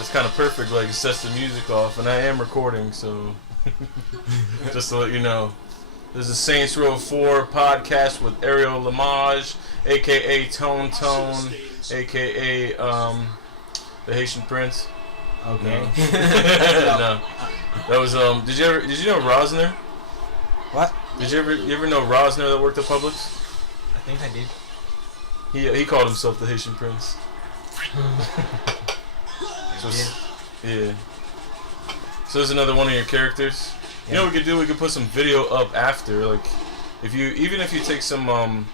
That's kind of perfect. Like it sets the music off, and I am recording, so just to let you know. This is Saints Row 4 podcast with Ariel Lamage, aka Tone Tone, aka the Haitian Prince. Okay. No. That was Did you know Rosner? What? Did you ever know Rosner that worked at Publix? I think I did. He called himself the Haitian Prince. Yeah. So this is another one of your characters. You know what we could do? We could put some video up after, like, even if you take some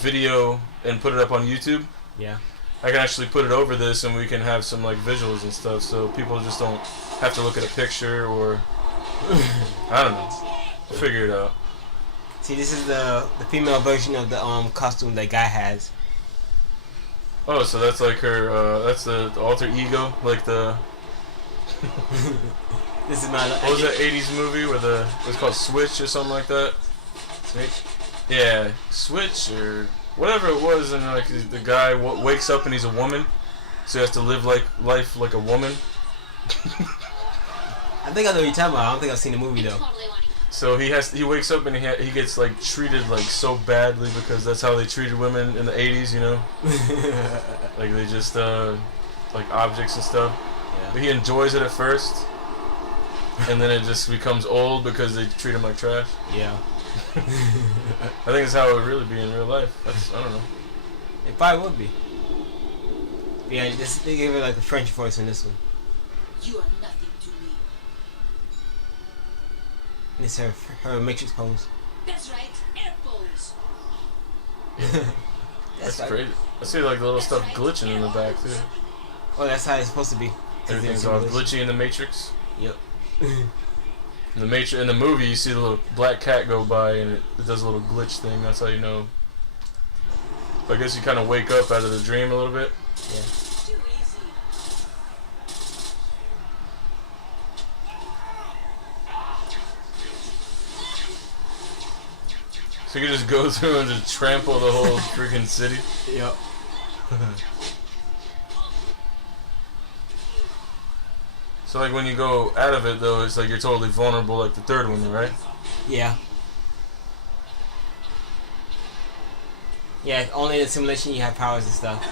video and put it up on YouTube. Yeah. I can actually put it over this, and we can have some like visuals and stuff, so people just don't have to look at a picture or I don't know. We'll figure it out. See, this is the female version of the costume that guy has. Oh, so that's like her. That's the alter ego, like the. This is my. What was that '80s movie where it was called Switch or something like that? Switch. Yeah, Switch or whatever it was, and like the guy wakes up and he's a woman, so he has to live life like a woman. I think I know what you're talking about. I don't think I've seen the movie though. So he wakes up and he gets like treated like so badly because that's how they treated women in the '80s, you know. Like they just like objects and stuff. Yeah. But he enjoys it at first, and then it just becomes old because they treat him like trash. Yeah. I think it's how it would really be in real life. I don't know. It probably would be. Yeah, they gave her like a French voice in this one. You are nothing to me. And it's her Matrix pose. That's right, air pose. That's right. crazy. I see like the little stuff glitching in the back too. Oh, that's how it's supposed to be. Everything's all glitchy in the Matrix. Yep. In the movie, you see the little black cat go by and it does a little glitch thing. That's how you know. I guess you kind of wake up out of the dream a little bit. Yeah. Too easy. So you can just go through and just trample the whole freaking city. Yep. So like when you go out of it though, it's like you're totally vulnerable, like the third one, right? Yeah. Yeah, only in the simulation you have powers and stuff.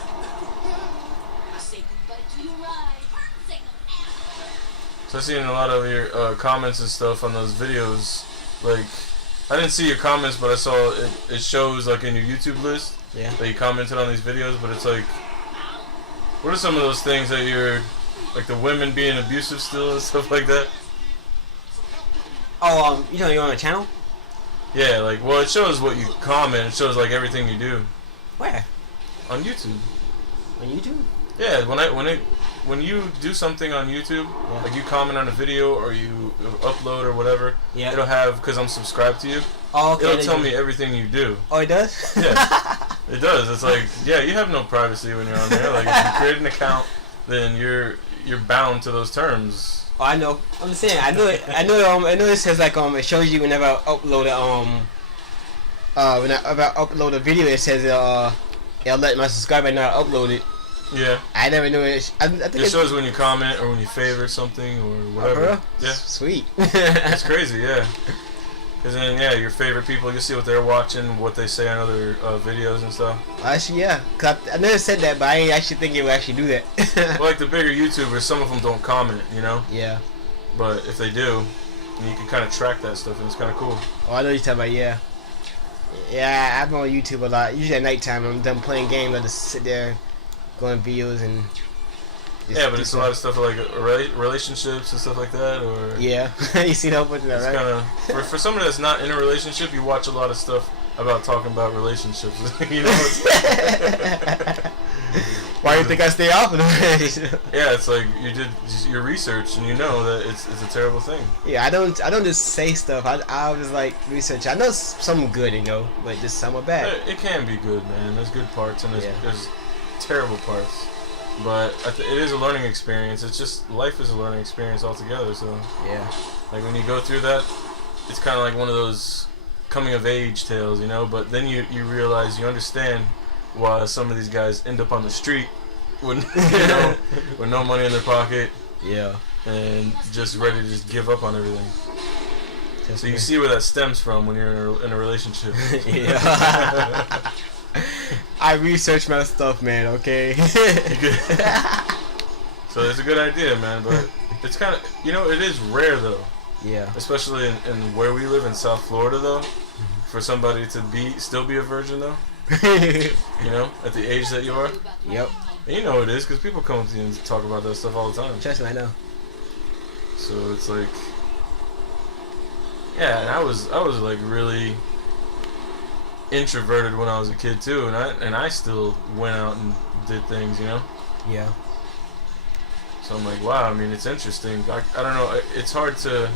Say goodbye to your ride. So I seen a lot of your comments and stuff on those videos. Like, I didn't see your comments, but I saw it shows like in your YouTube list. Yeah. That you commented on these videos, but it's like, what are some of those things that you're, like the women being abusive still and stuff like that? Oh, you're on a channel? Yeah, like, well, it shows what you comment. It shows like everything you do. Where? On YouTube. On YouTube? Yeah, when you do something on YouTube, yeah. like you comment on a video or you upload or whatever, yeah. It'll have, because I'm subscribed to you, oh, okay, it'll tell me everything you do. Oh, it does? Yeah, it does. It's like, yeah, you have no privacy when you're on there. Like, if you create an account, then you're bound to those terms. Oh, I know. I'm just saying. I know it. I know it says like it shows you whenever I upload upload a video. It says it'll let my subscriber know I upload it. Yeah. I never knew it. I think it shows when you comment or when you favorite something or whatever. Yeah. Sweet. It's crazy, yeah. Because then, yeah, your favorite people, you see what they're watching, what they say on other videos and stuff. Actually, yeah. Cause I never said that, but I ain't actually think it would actually do that. Well, like the bigger YouTubers, some of them don't comment, you know? Yeah. But if they do, you can kind of track that stuff, and it's kind of cool. Oh, I know you're talking about, yeah. Yeah, I'm on YouTube a lot. Usually at nighttime, I'm done playing games. I just sit there, go on videos and... Yeah, but it's a lot of stuff like relationships and stuff like that, or... Yeah, you see the whole bunch of that, right? It's kind of... For somebody that's not in a relationship, you watch a lot of stuff about talking about relationships. You know? Why do you think I stay off of it? Yeah, it's like you did your research and you know that it's a terrible thing. Yeah, I don't just say stuff. I was like research. I know some good, you know, but just some are bad. It can be good, man. There's good parts and there's terrible parts. But it is a learning experience. It's just, life is a learning experience altogether. So yeah, like when you go through that, it's kind of like one of those coming of age tales, you know. But then you realize, you understand why some of these guys end up on the street with with no money in their pocket Yeah. and just ready to just give up on everything. Just So you see where that stems from when you're in a relationship. Yeah. I research my stuff, man. Okay. So it's a good idea, man. But it's kind of it is rare though, Yeah. especially in where we live in South Florida though, for somebody to still be a virgin though. At the age that you are. Yep. And you know it is because people come up to you and talk about that stuff all the time. Trust me, I know. So it's like, yeah, and I was like really introverted when I was a kid too, and I still went out and did things, Yeah. So I'm like, wow. I mean, it's interesting. I don't know. It's hard to.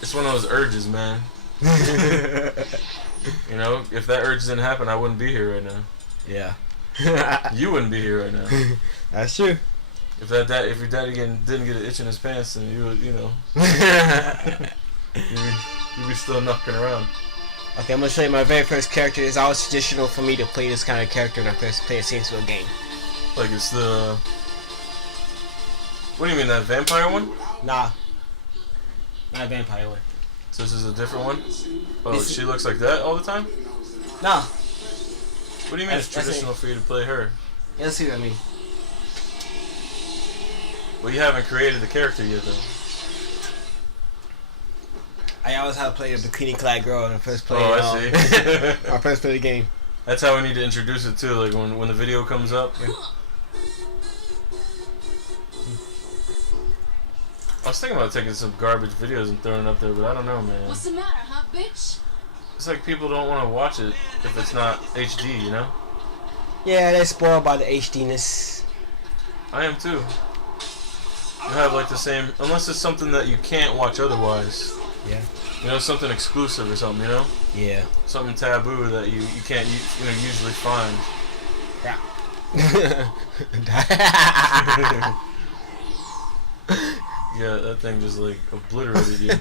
It's one of those urges, man. If that urge didn't happen, I wouldn't be here right now. Yeah. You wouldn't be here right now. That's true. If your daddy didn't get an itch in his pants, then you would, you'd be still knocking around. Okay, I'm gonna show you my very first character. It's always traditional for me to play this kind of character when I first play a Saints Row game. Like it's the. What do you mean, that vampire one? Nah. Not a vampire one. So this is a different one? Oh, she looks like that all the time? Nah. What do you mean it's traditional for you to play her? Yeah, let's see what I mean. Well, you haven't created the character yet, though. I always had to play a bikini-clad girl when I first played. Oh, I see. When I first played the game. That's how we need to introduce it too. Like when the video comes up. Yeah. I was thinking about taking some garbage videos and throwing it up there, but I don't know, man. What's the matter, huh, bitch? It's like people don't want to watch it if it's not HD, Yeah, they're spoiled by the HDness. I am too. You have like the same, unless it's something that you can't watch otherwise. Yeah. Something exclusive or something, Yeah. something taboo that you can't usually find. Yeah. Yeah, that thing just like obliterated you.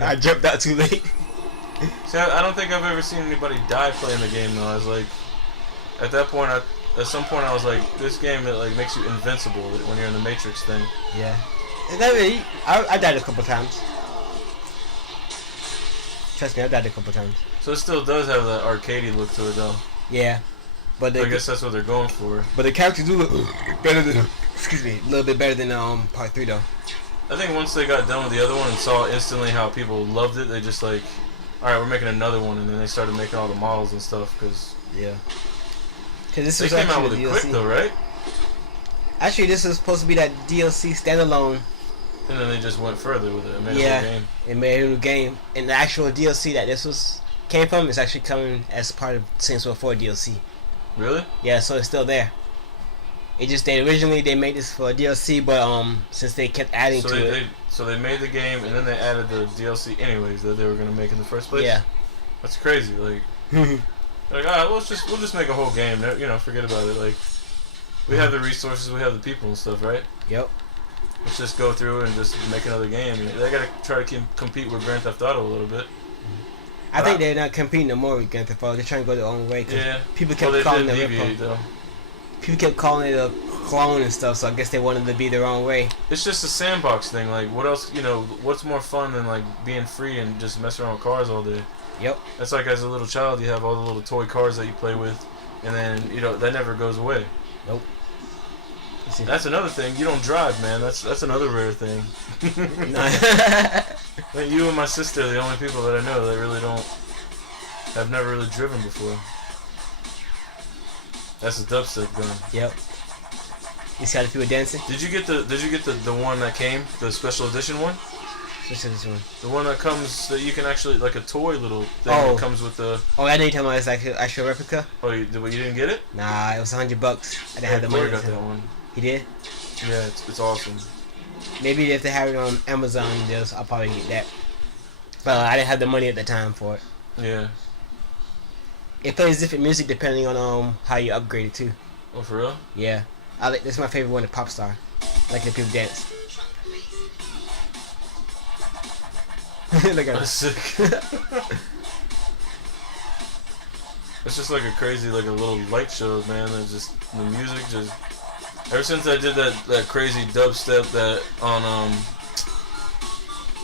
I jumped out too late. See, I don't think I've ever seen anybody die playing the game though. I was like, at that point, at some point, I was like, this game it like makes you invincible when you're in the Matrix thing. Yeah. I died a couple times. Trust me, I've died a couple times. So it still does have that arcadey look to it though. Yeah. But I guess that's what they're going for. But the characters do look better than, excuse me, a little bit better than part 3 though. I think once they got done with the other one and saw instantly how people loved it, they just like, all right, we're making another one, and then they started making all the models and stuff because. Yeah. Cause this They was came out actually with it the quick DLC. though, right? Actually, this was supposed to be that DLC standalone. And then they just went further with it and made a Yeah. whole game. It made a new game, and the actual DLC that this came from is actually coming as part of Saints Row 4 DLC. Really? Yeah, so it's still there. It just originally they made this for a DLC, but since they kept adding So to it, so they made the game and then they added the DLC anyways that they were gonna make in the first place. yeah. That's crazy. Like, all right, we'll just make a whole game. Forget about it. Like, we have the resources, we have the people and stuff, right? Yep. Let's just go through and just make another game. They gotta try to compete with Grand Theft Auto a little bit. I think they're not competing no more with Grand Theft Auto. They're trying to go their own way. 'Cause Yeah. people kept Well, they calling did it a deviate ripoff. though. People kept calling it a clone and stuff, so I guess they wanted to be their own way. It's just a sandbox thing. Like, what else? What's more fun than like being free and just messing around with cars all day? Yep. That's like as a little child, you have all the little toy cars that you play with, and then that never goes away. Nope. That's another thing. You don't drive, man. That's another rare thing. Like, you and my sister are the only people that I know that really have never really driven before. That's a dubstep gun. Yep. You see how the people dancing? Did you get the one that came, the special edition one? Which is this one? The one that comes that you can actually like a toy little thing Oh. that comes with the. Oh, I know you're talking about it's like an actual replica. Oh, you didn't get it? Nah, it was $100. I didn't have the money. Corey got to- that one. He did? Yeah, it's awesome. Maybe if they have it on Amazon deals, I'll probably get that. But I didn't have the money at the time for it. Yeah. It plays different music depending on how you upgrade it too. Oh, for real? Yeah. This is my favorite one, the Pop Star. I like the people dance. Look at That's it. sick. It's just like a crazy, like a little light show, man. It's just the music, just ever since I did that crazy dubstep that on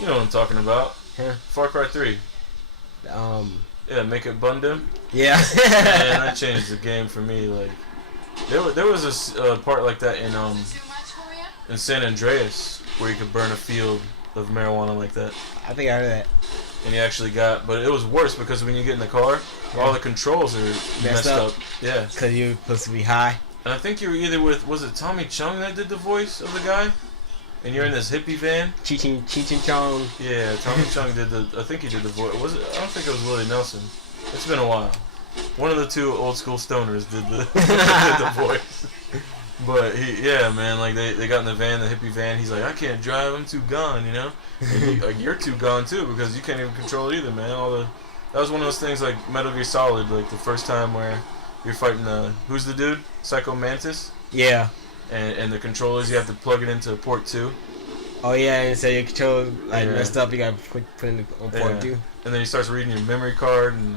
you know what I'm talking about? Yeah. Far Cry 3. Yeah, make it Bundem. Yeah. Man, that changed the game for me. Like, there was a part like that in San Andreas where you could burn a field of marijuana like that. I think I heard that. And you actually got, but it was worse because when you get in the car, all the controls are messed up. Yeah. Because you're supposed to be high. And I think you were either with, was it Tommy Chung that did the voice of the guy? And you're in this hippie van. Cheech Chong. Yeah, Tommy Chung did I think he did the voice. Was it? I don't think it was Willie Nelson. It's been a while. One of the two old school stoners did the did the voice. But yeah, man, like they got in the van, the hippie van. He's like, I can't drive, I'm too gone, you know. And you're too gone too because you can't even control it either, man. That was one of those things like Metal Gear Solid, like the first time where you're fighting who's the dude? Psycho Mantis. Yeah. And the controllers, you have to plug it into port 2. Oh yeah, and so your controller messed up, you gotta put in on port 2. And then he starts reading your memory card and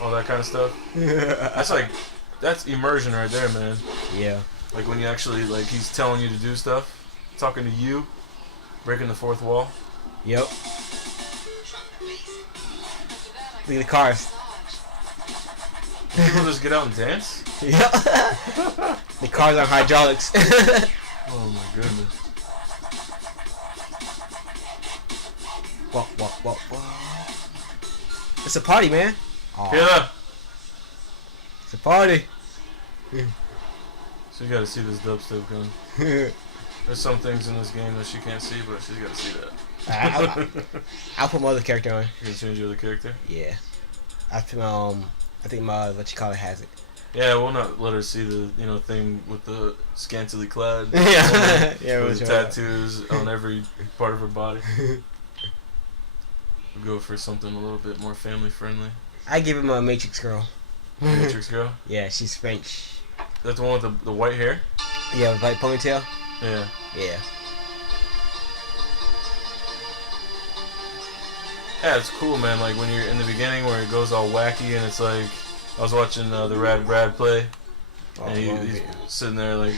all that kind of stuff. That's immersion right there, man. Yeah. Like when you actually, like, he's telling you to do stuff, talking to you, breaking the fourth wall. Yep. Look at the cars. People just get out and dance? Yep. The cars are hydraulics. Oh my goodness. What? It's a party, man. Yeah. It's a party. So you gotta see this dubstep gun. There's some things in this game that she can't see, but she's gotta see that. I'll put my other character on. You gonna change your other character? Yeah. I think my what you call it has it. Yeah, we'll not let her see the thing with the scantily clad. Yeah. Yeah. With tattoos on every part of her body. We'll go for something a little bit more family friendly. I give him a Matrix girl. Matrix girl? Yeah, she's French. That's the one with the white hair? Yeah, with white ponytail? Yeah. Yeah. Yeah, it's cool, man. Like when you're in the beginning where it goes all wacky and it's like, I was watching the Rad Brad play, and he's sitting there like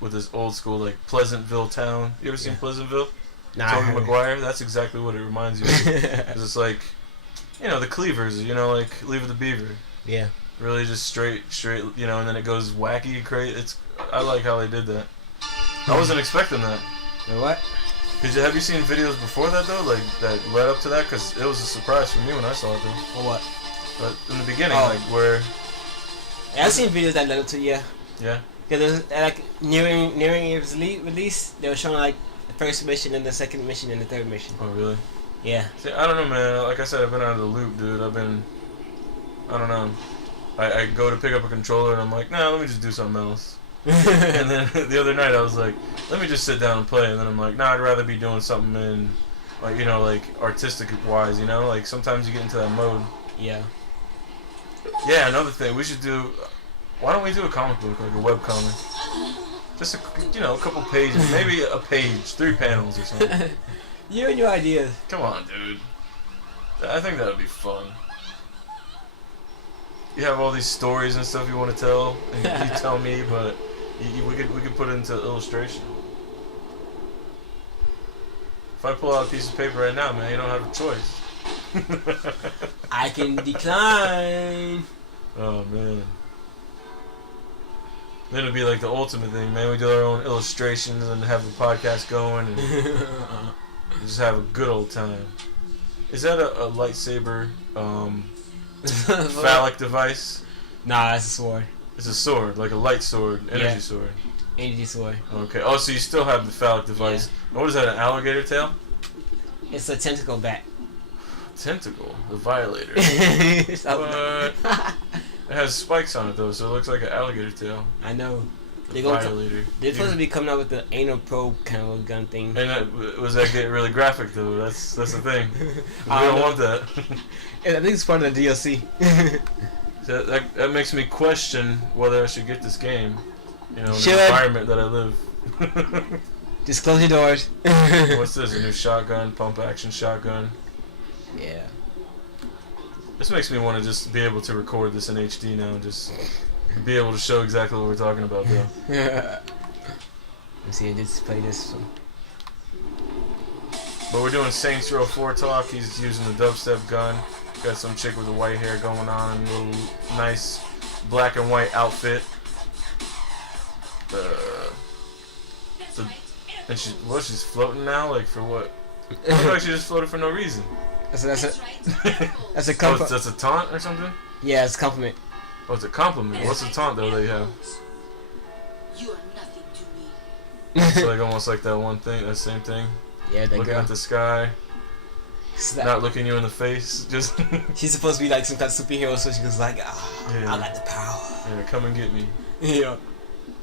with this old school like Pleasantville town. You ever seen Pleasantville? Nah. Tobey Maguire. That's exactly what it reminds you of. 'Cause it's like, the Cleavers. Like Leave It to Beaver. Yeah. Really just straight. And then it goes wacky, crazy. I like how they did that. I wasn't expecting that. What? Have you seen videos before that though, like that led up to that? Because it was a surprise for me when I saw it though. Or what? But in the beginning, like where. Yeah, I've seen videos that led up to yeah. Yeah. Because like nearing its release, they were showing like the first mission and the second mission and the third mission. Oh really? Yeah. See, I don't know, man. Like I said, I've been out of the loop, dude. I don't know. I go to pick up a controller and I'm like, nah, let me just do something else. And then the other night I was like, let me just sit down and play. And then I'm like, nah, I'd rather be doing something in, like, like artistic wise, Like sometimes you get into that mode. Yeah. Yeah, another thing we should do. Why don't we do a comic book, like a web comic? Just a couple pages, maybe a page, 3 panels or something. You and your ideas. Come on, dude. I think that would be fun. You have all these stories and stuff you want to tell, and you tell me, but we could put it into illustration. If I pull out a piece of paper right now, man, you don't have a choice. I can decline. Oh man. Then it'd be like the ultimate thing, man. We do our own illustrations and have the podcast going and just have a good old time. Is that a lightsaber phallic device? Nah, it's a sword. It's a sword, like a light sword, energy sword. Energy sword. Okay. Oh, so you still have the phallic device. Yeah. What is that, an alligator tail? It's a tentacle bat. Tentacle? The violator. What? It has spikes on it, though, so it looks like an alligator tail. I know. The violator. They're supposed to be coming out with the anal probe kind of gun thing. And was that getting really graphic, though? That's the thing. We don't want that. I think it's part of the DLC. That makes me question whether I should get this game. In the Should. environment that I live. Just close your doors. What's this? A new shotgun, pump action shotgun. Yeah. This makes me want to just be able to record this in HD now and just be able to show exactly what we're talking about, though. Let's see, I just play this one. But we're doing Saints Row 4 talk. He's using the dubstep gun. Got some chick with the white hair going on. A little nice black and white outfit. And she's floating now? Like, for what? I feel like she just floated for no reason. That's a Oh, compliment. that's a taunt or something? Yeah, it's a compliment. Oh, it's a compliment. What's the taunt, though, that you have? You are nothing to me. It's like almost like that one thing, that same thing. Yeah, that Looking girl. at the sky, Slap. not looking you in the face, just She's supposed to be like some kind of superhero, so she goes like, Yeah. I got the power. yeah, come and get me. Yeah.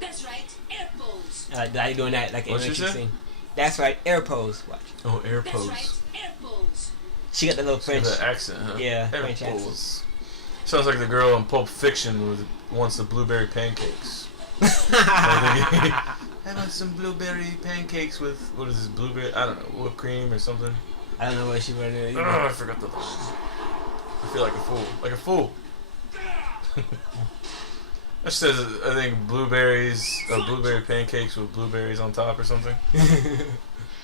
That's right. Air pose. I doing that like What'd in she the say? scene. That's right, air pose. Watch. Oh, air That's pose. right. Air pose. She got the little Got French. that accent, huh? Yeah, Air French accent. pose. Sounds like the girl in Pulp Fiction who wants the blueberry pancakes. I want some blueberry pancakes with, what is this, blueberry, I don't know, whipped cream or something. I don't know what she wanted to do. Oh, I forgot the line. I feel like a fool. Like a fool. That says, I think, blueberry pancakes with blueberries on top or something.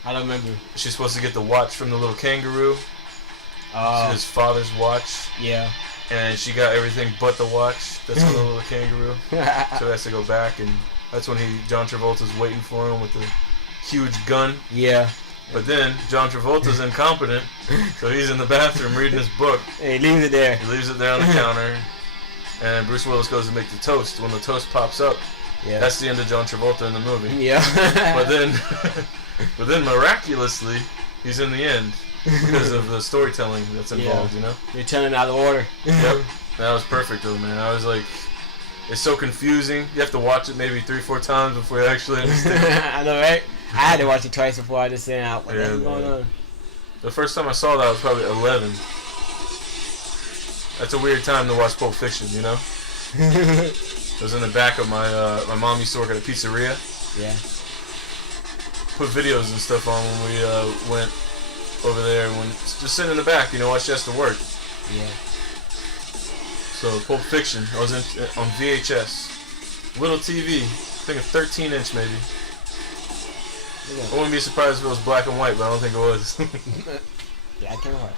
I don't remember. She's supposed to get the watch from the little kangaroo. Oh, His father's watch. yeah. And she got everything but the watch. That's from the little kangaroo. So he has to go back, and that's when John Travolta's waiting for him with the huge gun. Yeah. But then John Travolta's incompetent, so he's in the bathroom reading his book. Hey, leave it there. He leaves it there on the counter, and Bruce Willis goes to make the toast. When the toast pops up, Yeah. that's the end of John Travolta in the movie. Yeah. But then miraculously, he's in the end because of the storytelling that's involved. Yeah. You know. You're turning out of order. Yep. That was perfect though, man. I was like, it's so confusing. You have to watch it maybe 3-4 times before you actually understand. I know, right? I had to watch it twice before I understand what the Yeah, hell's going man. on. The first time I saw that I was probably 11. That's a weird time to watch Pulp Fiction, you know? It was in the back of my mom used to work at a pizzeria. Yeah. Put videos and stuff on when we went over there. Just sitting in the back, you know, watch just to work. Yeah. So Pulp Fiction, I was on VHS, little TV, I think a 13-inch maybe. I wouldn't be surprised if it was black and white, but I don't think it was. Yeah, I can't watch.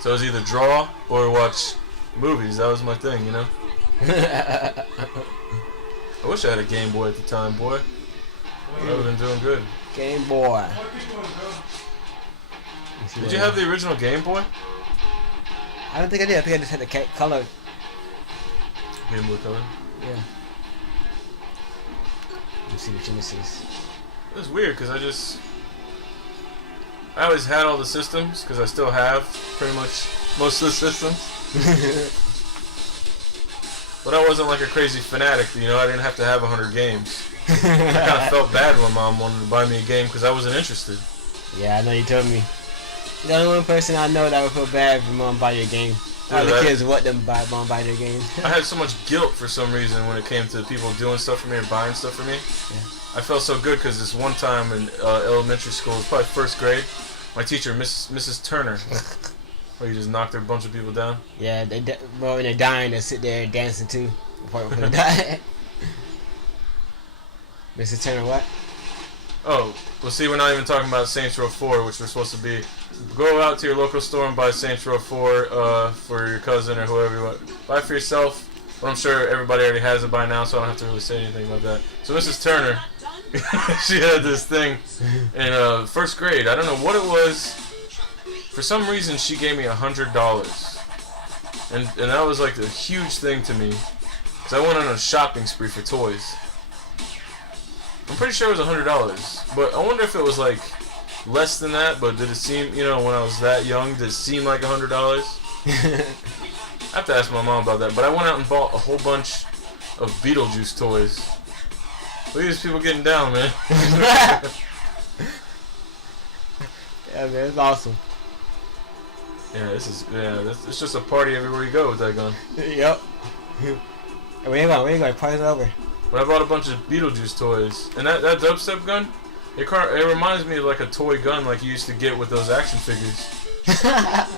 So it was either draw or watch movies. That was my thing, you know. I wish I had a Game Boy at the time, boy. I would have been doing good. Game Boy. Did you have the original Game Boy? I don't think I did. I think I just had the color. Game Boy Color. Yeah. Let's see what you misses. It was weird because I always had all the systems because I still have pretty much most of the systems. But I wasn't like a crazy fanatic, you know. I didn't have to have 100 games. I kind of felt bad when Mom wanted to buy me a game because I wasn't interested. Yeah, I know you told me. You're the only one person I know that would feel bad if Mom buy your game. All the that- kids want them buy Mom buy their game. I had so much guilt for some reason when it came to people doing stuff for me or buying stuff for me. Yeah. I felt so good because this one time in elementary school, it was probably first grade, my teacher, Mrs. Turner, where you just knocked a bunch of people down. Yeah, when they're dying, they sit there dancing too before they die. Mr. Turner, what? Oh, well, see, we're not even talking about Saints Row 4, which we're supposed to be. Go out to your local store and buy Saints Row 4 for your cousin or whoever you want. Buy it for yourself. But I'm sure everybody already has it by now, so I don't have to really say anything about that. So Mrs. Turner, she had this thing in first grade. I don't know what it was. For some reason, she gave me $100. And that was like a huge thing to me. Because I went on a shopping spree for toys. I'm pretty sure it was $100, but I wonder if it was like less than that. But did it seem, you know, when I was that young, did it seem like $100? I have to ask my mom about that. But I went out and bought a whole bunch of Beetlejuice toys. Look at these people getting down, man. Yeah, man, it's awesome. Yeah, it's just a party everywhere you go with that gun. Yep. Where you going? Party's over. But I bought a bunch of Beetlejuice toys, and that dubstep gun, it reminds me of like a toy gun like you used to get with those action figures,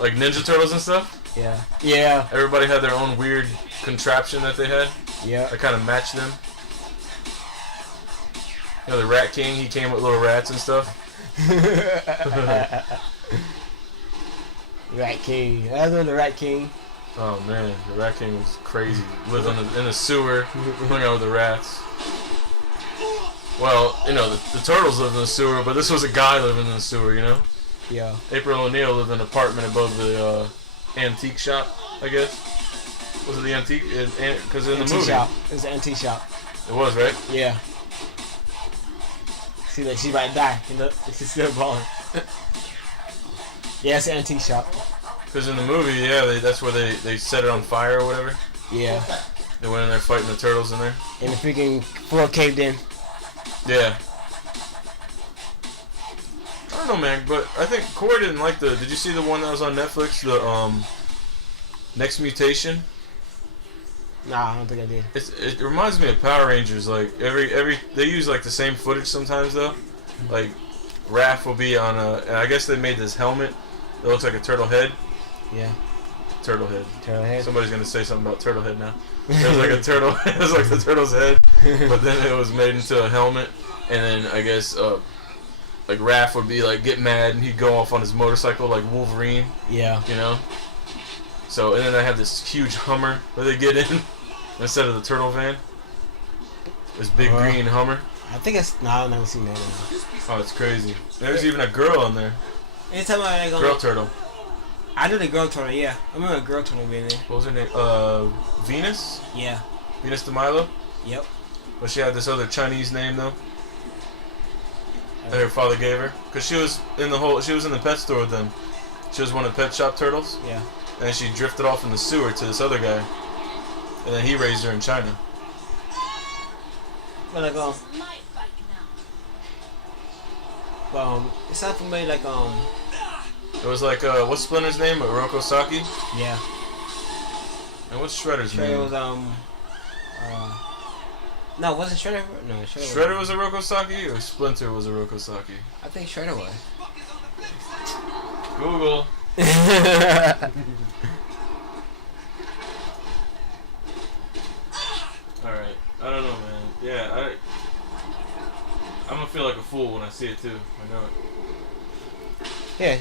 like Ninja Turtles and stuff. Yeah. Yeah. Everybody had their own weird contraption that they had Yeah. that kind of matched them. You know, the Rat King, he came with little rats and stuff. Rat King. I know the Rat King. Oh man, the Rat King was crazy. Lived in the sewer, hung out with the rats. Well, you know, the turtles lived in the sewer, but this was a guy living in the sewer, you know? Yeah. April O'Neil lived in an apartment above the antique shop, I guess. Was it the antique? Because in the movie. Shop. It was an antique shop. It was, right? Yeah. See, like, she might die. You know? She's still balling. Yeah, it's an antique shop. Because in the movie, yeah, that's where they set it on fire or whatever. Yeah. They went in there fighting the turtles in there. And the freaking floor caved in. Yeah. I don't know, man, but I think Corey didn't like the. Did you see the one that was on Netflix? The Next Mutation. Nah, I don't think I did. It reminds me of Power Rangers. Like every they use like the same footage sometimes though. Like Raph will be on and I guess they made this helmet that looks like a turtle head. Yeah. Turtle head. Turtle head. Somebody's gonna say something about turtle head now. It was like a turtle. It was like the turtle's head, but then it was made into a helmet, and then I guess like Raph would be like get mad and he'd go off on his motorcycle like Wolverine. Yeah. You know. So and then I have this huge Hummer that they get in instead of the turtle van. This big green Hummer. I think it's. Nah, I've never seen that. Oh, it's crazy. There's even a girl on there. Anytime I go. Girl turtle. I knew the girl turtle. Yeah, I remember a girl turtle being there. What was her name? Venus. Yeah. Venus de Milo. Yep. But she had this other Chinese name though. That her father gave her, cause she was in the pet store with them. She was one of the Pet Shop Turtles. Yeah. And she drifted off in the sewer to this other guy, and then he raised her in China. But like My bike now. it's not familiar like It was like what's Splinter's name? Oroko Saki. Yeah. And what's Shredder's Shredder name? was no, wasn't Shredder? No, Shredder was Oroko Saki, or Splinter was Oroko Saki? I think Shredder was. Google. Alright, I don't know, man. Yeah, I'm gonna feel like a fool when I see it too. I know it. Yeah,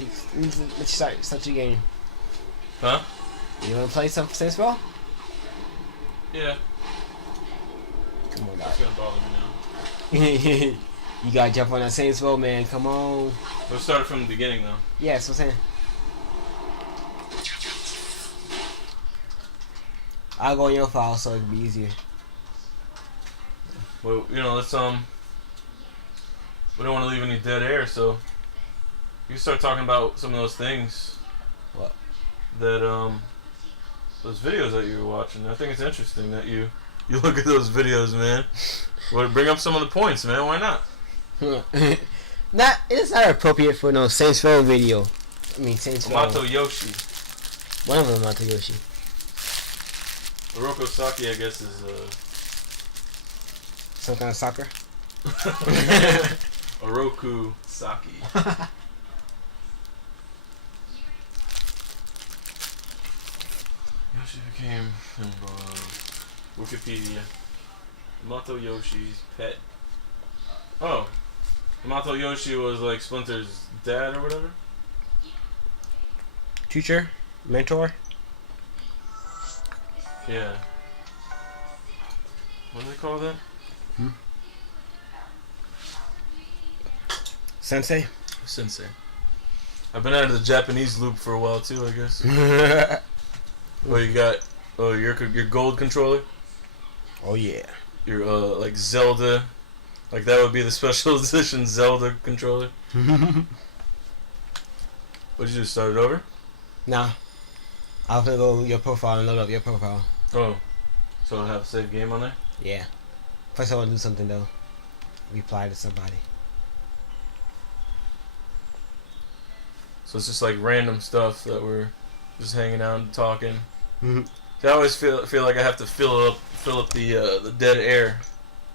let's start your game. Huh? You wanna play some Saints Row? Yeah. Come on, That's dog. gonna bother me now. You gotta jump on that Saints Row, man. Come on. Let's start from the beginning though. Yeah, that's what I'm saying. I'll go on your file so it'll be easier. Well, you know, let's we don't want to leave any dead air, so you can start talking about some of those things. What? That those videos that you were watching. I think it's interesting that you look at those videos, man. Well, bring up some of the points, man. Why not? It's not appropriate for no Saints Row video. I mean Saints Row. Mato Yoshi. One of them, Mato Yoshi. Oroko Saki, I guess, is Some kind of soccer. Oroku Saki. Yoshi became Wikipedia. Mato Yoshi's pet. Oh, Mato Yoshi was like Splinter's dad or whatever. Teacher, mentor. Yeah. What do they call that? Sensei. Sensei. I've been out of the Japanese loop for a while too, I guess. Well, you got your gold controller. Oh yeah. Your like Zelda, like that would be the special edition Zelda controller. What'd you do? Start it over? Nah. I was gonna go your profile and load up your profile. Oh, so I have a save game on there. Yeah. First I wanna do something though. Reply to somebody. So it's just like random stuff that we're just hanging out and talking. Mm-hmm. So I always feel like I have to fill up the dead air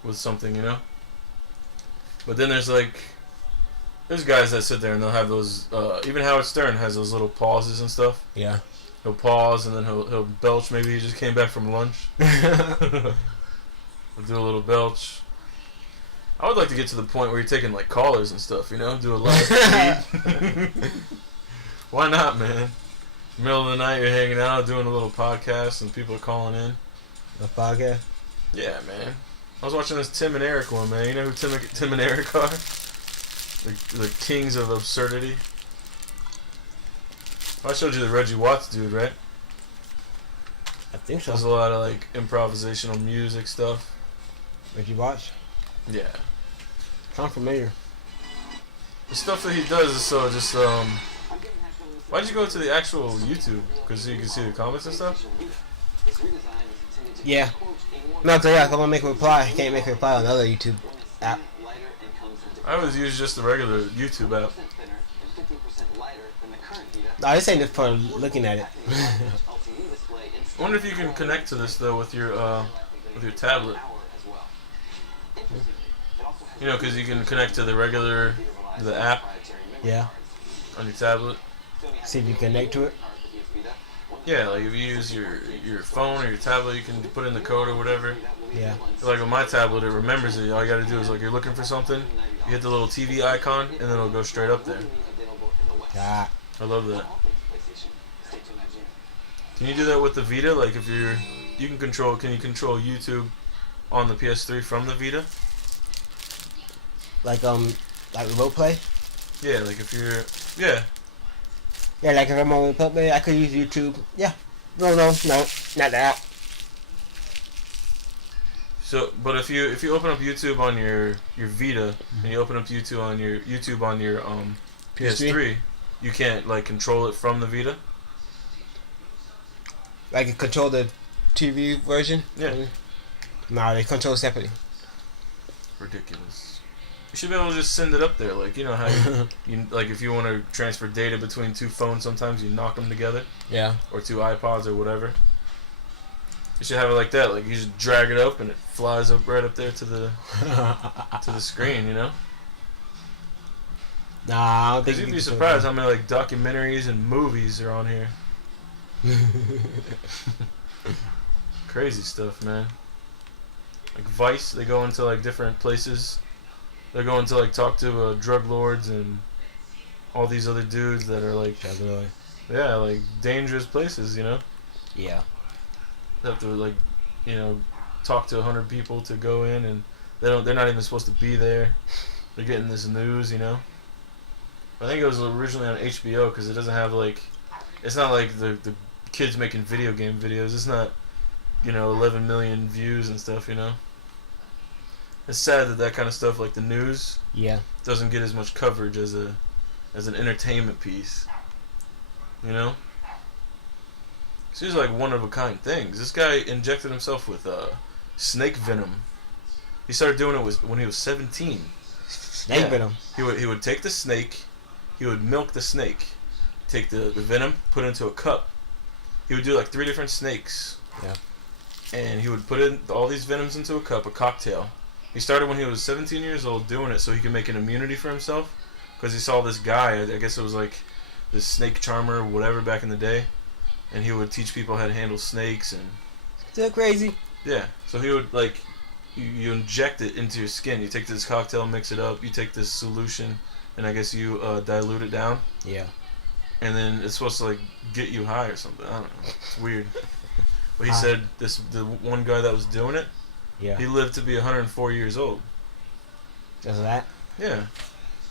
with something, you know. But then there's guys that sit there and they'll have those. Even Howard Stern has those little pauses and stuff. Yeah. He'll pause and then he'll belch. Maybe he just came back from lunch. He'll do a little belch. I would like to get to the point where you're taking like callers and stuff, you know, do a live feed. Why not, man? Middle of the night, you're hanging out, doing a little podcast, and people are calling in. A podcast? Yeah, man. I was watching this Tim and Eric one, man. You know who Tim and Eric are? The kings of absurdity. I showed you the Reggie Watts dude, right? I think so. There's a lot of like improvisational music stuff. Reggie Watts? Yeah. Sound familiar. The stuff that he does is so just why'd you go to the actual YouTube? Because you can see the comments and stuff? Yeah. No, so yeah, if I want to make a reply, I can't make a reply on another YouTube app. I always use just the regular YouTube app. No, this ain't just for looking at it. I wonder if you can connect to this though with your tablet. You know, because you can connect to the app Yeah. on your tablet. See if you connect to it. Yeah, like if you use your phone or your tablet, you can put in the code or whatever. Yeah. Like on my tablet, it remembers it. All you gotta do is like you're looking for something, you hit the little TV icon, and then it'll go straight up there. Ah. I love that. Can you do that with the Vita? Like if can you control YouTube on the PS3 from the Vita? Like remote play? Yeah, like if you're, yeah. Yeah, like if I'm on remote play, I could use YouTube. Yeah. No, not that. So, but if you open up YouTube on your Vita and you open up YouTube on your PS3, you can't like control it from the Vita. Like control the TV version? Yeah. No, they control separately. Ridiculous. You should be able to just send it up there, like you know how you like if you want to transfer data between two phones, sometimes you knock them together. Yeah. Or two iPods or whatever. You should have it like that. Like you just drag it up and it flies up right up there to the screen. You know. Nah, I don't think Because you'd be surprised how many like documentaries and movies are on here. Crazy stuff, man. Like Vice, they go into like different places. They're going to like talk to drug lords and all these other dudes that are like, yeah, like dangerous places, you know. Yeah. They have to like, you know, talk to 100 people to go in, and they're not even supposed to be there. They're getting this news, you know. I think it was originally on HBO because it doesn't have like, it's not like the kids making video game videos. It's not, you know, 11 million views and stuff, you know. It's sad that kind of stuff, like the news, doesn't get as much coverage as an entertainment piece. You know? These are like one of a kind things. This guy injected himself with snake venom. He started doing it when he was 17. Snake venom. He would take the snake, he would milk the snake, take the venom, put it into a cup. He would do like 3 different snakes. Yeah. And he would put in all these venoms into a cup, a cocktail. He started when he was 17 years old doing it so he could make an immunity for himself. Because he saw this guy, I guess it was like this snake charmer or whatever back in the day. And he would teach people how to handle snakes and... Still crazy. Yeah. So he would like... You inject it into your skin. You take this cocktail, mix it up. You take this solution and I guess you dilute it down. Yeah. And then it's supposed to like get you high or something. I don't know. It's weird. But he said the one guy that was doing it, he lived to be 104 years old. Because of that? Yeah.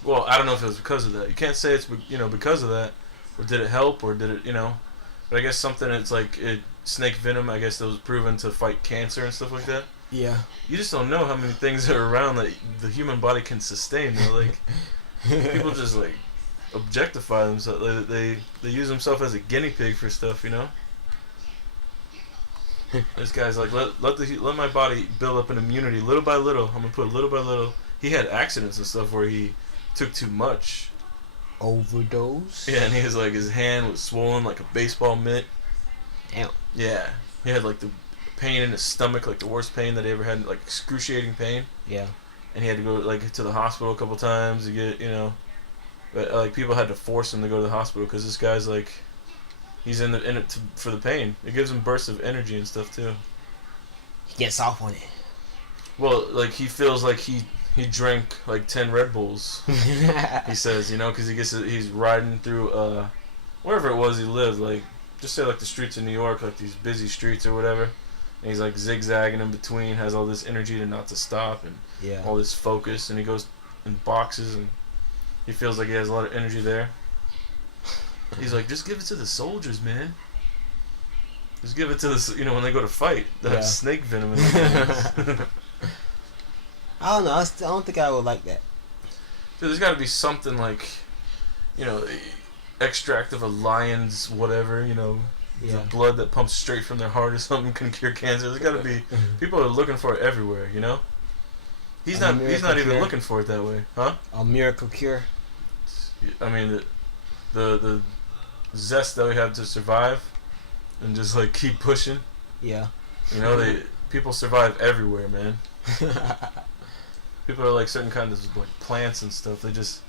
Well, I don't know if it was because of that. You can't say it's because of that, or did it help, or did it But I guess something it's like snake venom. I guess that was proven to fight cancer and stuff like that. Yeah. You just don't know how many things are around that the human body can sustain. Like people just like objectify themselves. They use themselves as a guinea pig for stuff. You know. This guy's like, let my body build up an immunity little by little. I'm gonna put little by little. He had accidents and stuff where he took too much. Overdose? Yeah, and he was like, his hand was swollen like a baseball mitt. Damn. Yeah, he had like the pain in his stomach, like the worst pain that he ever had, like excruciating pain. Yeah. And he had to go like to the hospital a couple times to get, but like people had to force him to go to the hospital because this guy's like, he's in it for the pain. It gives him bursts of energy and stuff too. He gets off on it. Well, like he feels like he drank like 10 Red Bulls. He says, because he's riding through wherever it was he lived, like just say like the streets of New York, like these busy streets or whatever. And he's like zigzagging in between, has all this energy to not to stop, and all this focus, and he goes and boxes, and he feels like he has a lot of energy there. He's like, just give it to the soldiers, man. Just give it to the, when they go to fight, they have snake venom in their hands. I don't know. I don't think I would like that. Dude, there's got to be something like, extract of a lion's whatever, the blood that pumps straight from their heart or something can cure cancer. There's got to be people are looking for it everywhere, He's not even looking for it that way, huh? A miracle cure. I mean, the zest that we have to survive and just like keep pushing. Yeah. People survive everywhere, man. People are like certain kinds of like plants and stuff. They just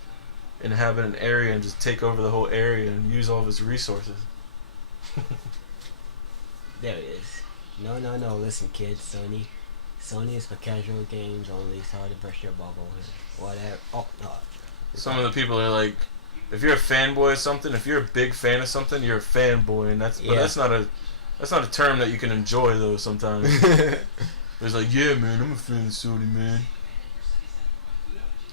inhabit an area and just take over the whole area and use all of its resources. There it is. No. Listen, kids. Sony is for casual games only. Sorry to burst your bubble. Whatever. Oh no. Some of the people are like, if you're a fanboy of something, if you're a big fan of something, you're a fanboy, and that's not a term that you can enjoy though. Sometimes it's like, yeah, man, I'm a fan of Sony, man.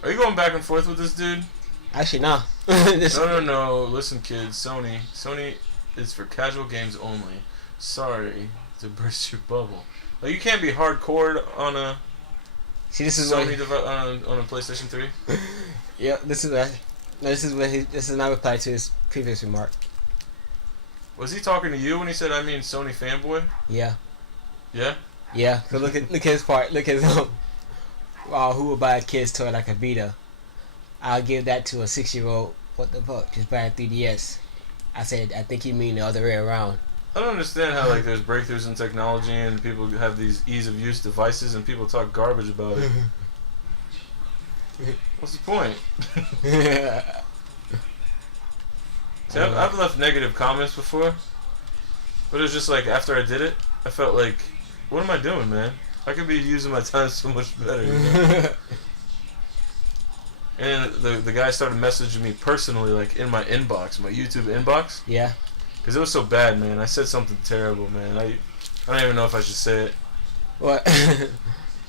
Are you going back and forth with this dude? Actually, no. No. Listen, kids. Sony is for casual games only. Sorry to burst your bubble. Like, you can't be hardcore on a Sony on a PlayStation 3. Yeah, this is my reply to his previous remark. Was he talking to you when he said, "I mean Sony fanboy"? Yeah. Yeah. Yeah. So look at his part. Look at who would buy a kid's toy like a Vita? I'll give that to a 6-year-old. What the fuck? Just buy a 3DS. I said, I think you mean the other way around. I don't understand how like there's breakthroughs in technology and people have these ease of use devices and people talk garbage about it. What's the point? See, I've left negative comments before, but it was just like after I did it, I felt like, what am I doing, man? I could be using my time so much better. And the guy started messaging me personally, like in my inbox, my YouTube inbox. Yeah. Because it was so bad, man. I said something terrible, man. I don't even know if I should say it. What?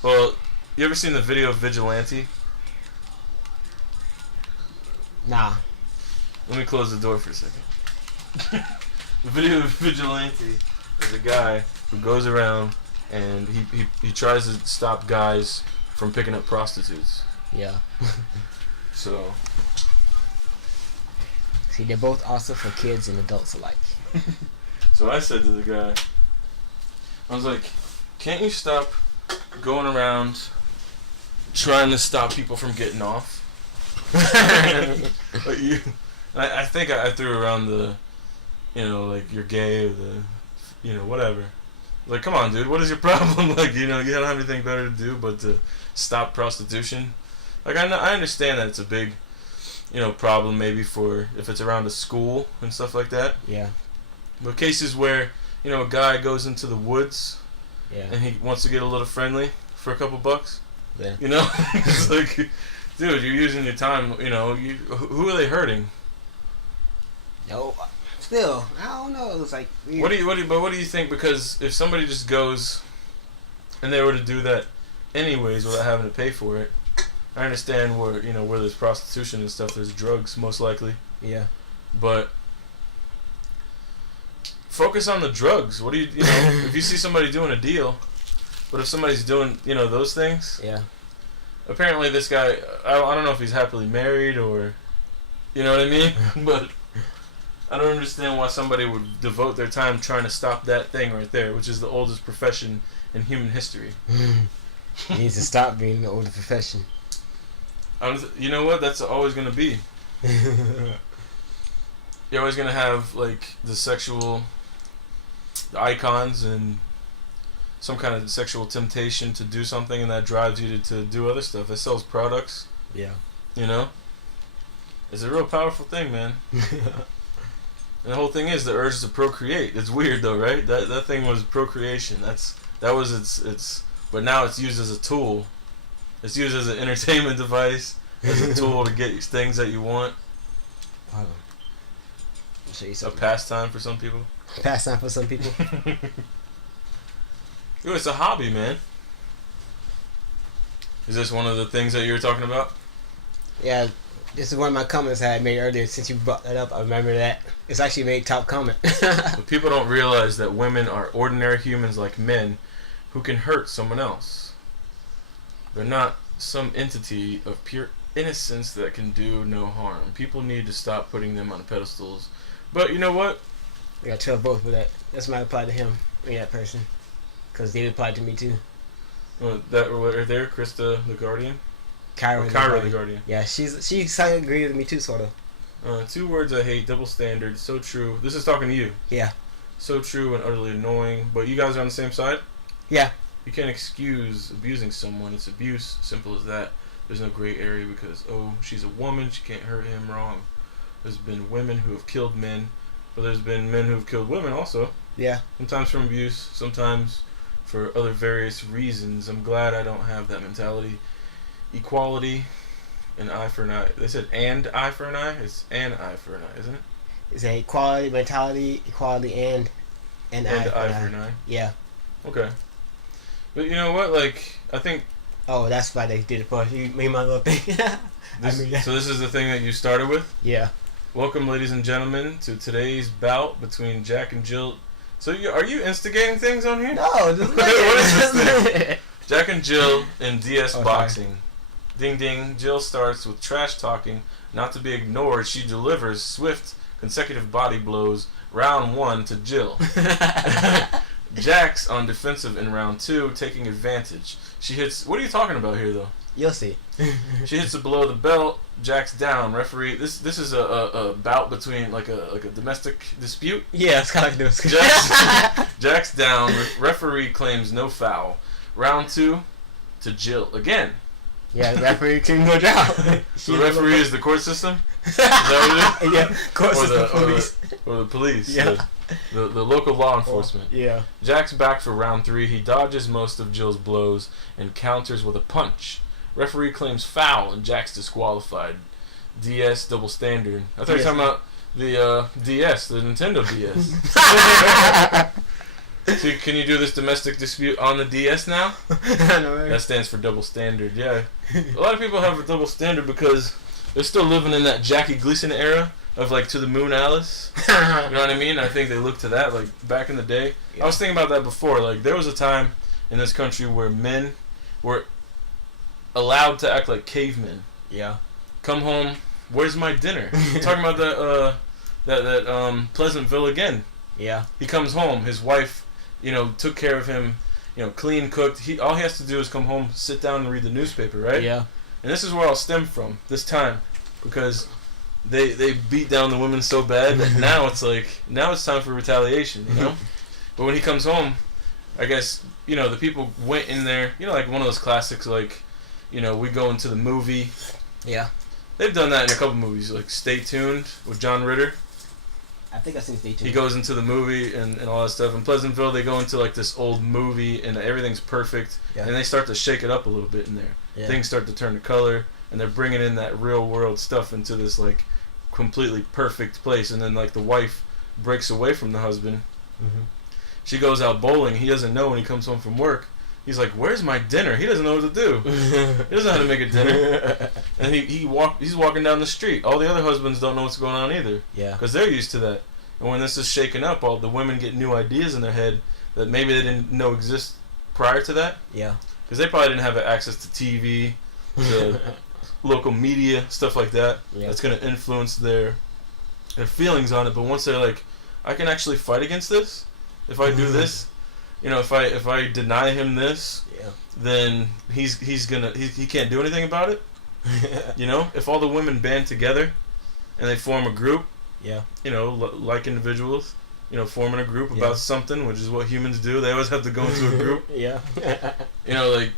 Well, you ever seen the video of Vigilante? Nah. Let me close the door for a second. The video of Vigilante is a guy who goes around and he tries to stop guys from picking up prostitutes. Yeah. So. See, they're both also for kids and adults alike. So I said to the guy, I was like, can't you stop going around trying to stop people from getting off? Like I think I threw around the, like you're gay or the, whatever. Like, come on, dude, what is your problem? Like, you don't have anything better to do but to stop prostitution. Like, I understand that it's a big, problem maybe for if it's around a school and stuff like that. Yeah. But cases where, a guy goes into the woods and he wants to get a little friendly for a couple bucks. Yeah. It's like, dude, you're using your time, who are they hurting? No, still, I don't know. It's like weird. What do you think? Because if somebody just goes and they were to do that anyways without having to pay for it, I understand where where there's prostitution and stuff, there's drugs most likely. Yeah. But focus on the drugs. What do you if you see somebody doing a deal, but if somebody's doing those things. Yeah. Apparently this guy, I don't know if he's happily married or, you know what I mean? But I don't understand why somebody would devote their time trying to stop that thing right there, which is the oldest profession in human history. It needs to stop being the oldest profession. You know what? That's always going to be. You're always going to have, like, the icons and some kind of sexual temptation to do something, and that drives you to do other stuff. It sells products. Yeah. It's a real powerful thing, man. And the whole thing is the urge to procreate. It's weird though, right? That thing was procreation. That was its. But now it's used as a tool. It's used as an entertainment device, as a tool to get things that you want. Hold on. I'll show you A something. pastime for some people. Pastime for some people. Yo, it's a hobby, man. Is this one of the things that you were talking about? Yeah, this is one of my comments I had made earlier. Since you brought that up, I remember that. It's actually made top comment. But people don't realize that women are ordinary humans like men who can hurt someone else. They're not some entity of pure innocence that can do no harm. People need to stop putting them on pedestals. But you know what? We got 12 votes for that. That's my reply to him. That person. Because they replied to me too. That right there, Krista the Guardian? Kyra the Guardian. Yeah, she agreed with me too, sort of. 2 words I hate, double standard, so true. This is talking to you. Yeah. So true and utterly annoying. But you guys are on the same side? Yeah. You can't excuse abusing someone. It's abuse. Simple as that. There's no gray area because, oh, she's a woman. She can't hurt him. Wrong. There's been women who have killed men. But there's been men who have killed women also. Yeah. Sometimes from abuse. Sometimes for other various reasons. I'm glad I don't have that mentality. Equality. An eye for an eye. They said and eye for an eye. It's an eye for an eye, isn't it? It's a equality, mentality, equality, and eye for an eye. Yeah. Okay. But you know what? Like, I think... Oh, that's why they did it for you. Made my little thing. So this is the thing that you started with? Yeah. Welcome, ladies and gentlemen, to today's bout between Jack and Jill. So, are you instigating things on here? No, just What is this thing? Jack and Jill in DS Oh, boxing. sorry. Ding ding. Jill starts with trash talking, not to be ignored. She delivers swift, consecutive body blows. Round 1 to Jill. Jack's on defensive in round 2, taking advantage. She hits. What are you talking about here, though? You'll see. She hits it below the belt. Jack's down. Referee. This is a bout between like a domestic dispute. Yeah, it's kind of like this. Jack's down. Referee claims no foul. Round 2 to Jill again. Yeah, the referee can go down. So the referee is the court system. Is that what it is? Yeah, court Or system, the- or the- police. Or the police. Yeah. The local law enforcement. Yeah. Jack's back for round 3. He dodges most of Jill's blows and counters with a punch. Referee claims foul and Jack's disqualified. DS double standard. I thought you were talking about the DS, the Nintendo DS. So can you do this domestic dispute on the DS now? I know, right? That stands for double standard, yeah. A lot of people have a double standard because they're still living in that Jackie Gleason era of like To the Moon Alice. You know what I mean? I think they look to that like back in the day. Yeah. I was thinking about that before. Like there was a time in this country where men were allowed to act like cavemen. Yeah. Come home, where's my dinner? I'm talking about that Pleasantville again. Yeah. He comes home, his wife, took care of him, clean, cooked. All he has to do is come home, sit down and read the newspaper, right? Yeah. And this is where I'll stem from this time, because they beat down the women so bad that now it's time for retaliation, But when he comes home, I guess the people went in there, like one of those classics, like we go into the movie. Yeah. They've done that in a couple movies, like Stay Tuned with John Ritter. I think I've seen Stay Tuned. He goes into the movie and all that stuff. In Pleasantville, they go into like this old movie and everything's perfect. Yeah. And they start to shake it up a little bit in there. Yeah. Things start to turn to color, and they're bringing in that real world stuff into this like completely perfect place. And then like the wife breaks away from the husband. Mm-hmm. She goes out bowling. He doesn't know when he comes home from work. He's like, "Where's my dinner?" He doesn't know what to do. He doesn't know how to make a dinner. And he's walking down the street. All the other husbands don't know what's going on either. Yeah. Because they're used to that. And when this is shaken up, all the women get new ideas in their head that maybe they didn't know exist prior to that. Yeah. Because they probably didn't have access to TV, to local media, stuff like that. Yeah. That's going to influence their feelings on it. But once they're like, I can actually fight against this if I do this. If I deny him this, Yeah. then he can't do anything about it. If all the women band together and they form a group, Yeah. like individuals, forming a group Yeah. about something, which is what humans do. They always have to go into a group. Yeah. Like